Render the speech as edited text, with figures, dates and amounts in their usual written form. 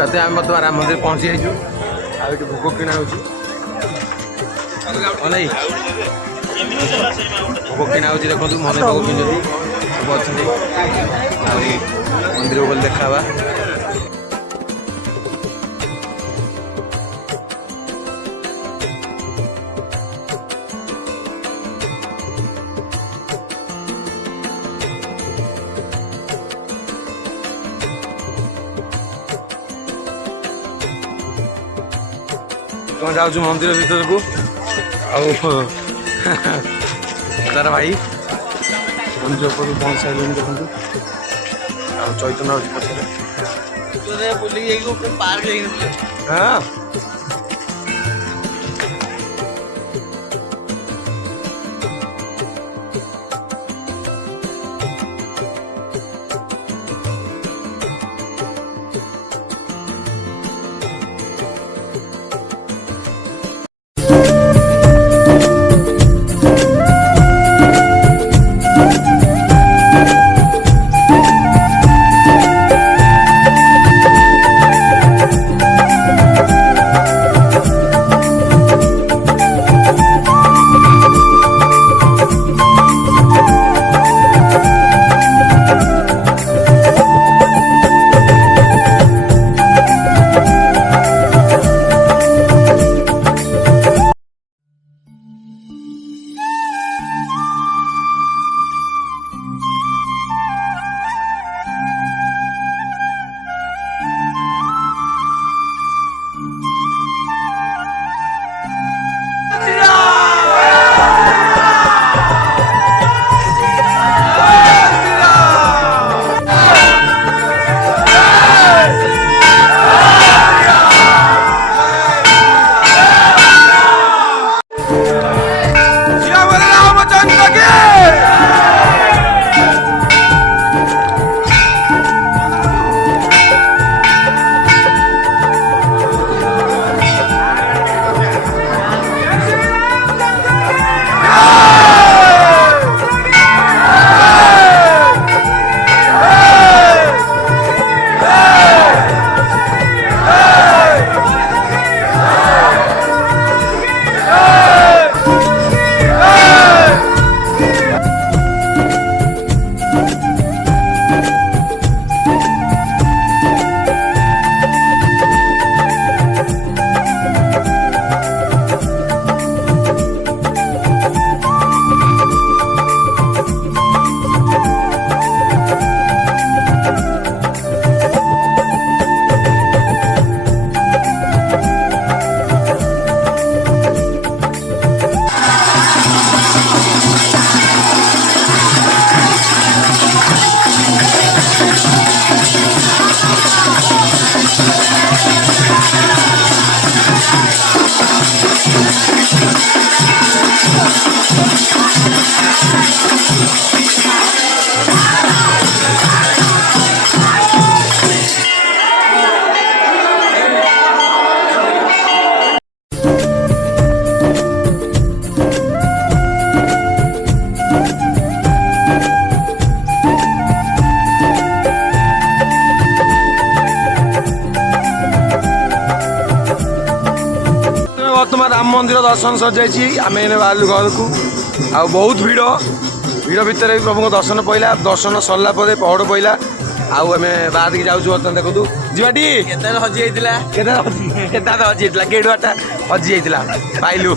सत्य आम बर्तमान राम मंदिर पहुँची जाइए आठ भोग किणा हो भोग किणा हो देखो मने भोग कि सब अच्छा मंदिर को देखा तुम जाऊ मंदिर भीतर को तार भाई मंदिर ऊपर पहुँच सारे देखो चैतन्य पछे हाँ बर्तमान राम मंदिर दर्शन सर जाइए आम बाहर घर को आ बहुत भीड़ भीड़ भितर प्रभु दर्शन पड़ा दर्शन सरला पहड़ पड़ा आम बाहर की जाऊँ बर्तमान देखो जीवाटी हजि जाता गेट बाटा हजि जाता पाइलु